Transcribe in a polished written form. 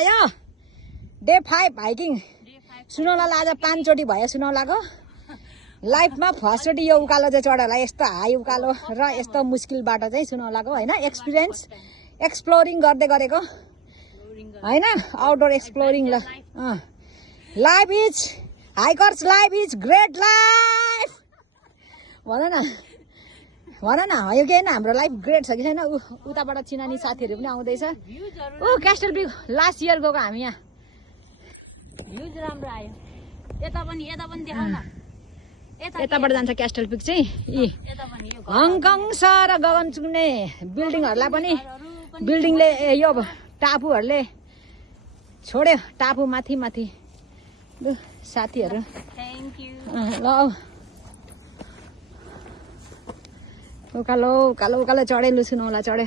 भयो day 5 hiking सुनौलालाई आज 5 चोटि भयो सुनौलाको लाइफमा फर्स्ट चोटि यो उकालो चाहिँ चढेला यस्तो हाई उकालो र यस्तो मुस्किल बाटो चाहिँ सुनौलाको हैन एक्सपिरियन्स एक्सप्लोरिङ गर्दै गरेको हैन आउटडोर एक्सप्लोरिङ ल life is hikers life is great life भन न हो कि होइन हाम्रो लाइफ ग्रेट छ कि छैन उताबाट चिनानी साथीहरू पनि आउँदैछ क्यास्टल पिक लास्ट इयर गएको हामी यहाँ भ्यूज राम्रो आयो यता पनि देखाउ न यताबाट जान्छ क्यास्टल पिक चाहिँ हङकङ सर गगन चुक्ने बिल्डिङहरूलाई पनि बिल्डिङले यो टापुहरूले छोड्यो टापु माथि माथि साथीहरू ल उकालो उकालो उकालो चढे लु सुनौला चढ्यो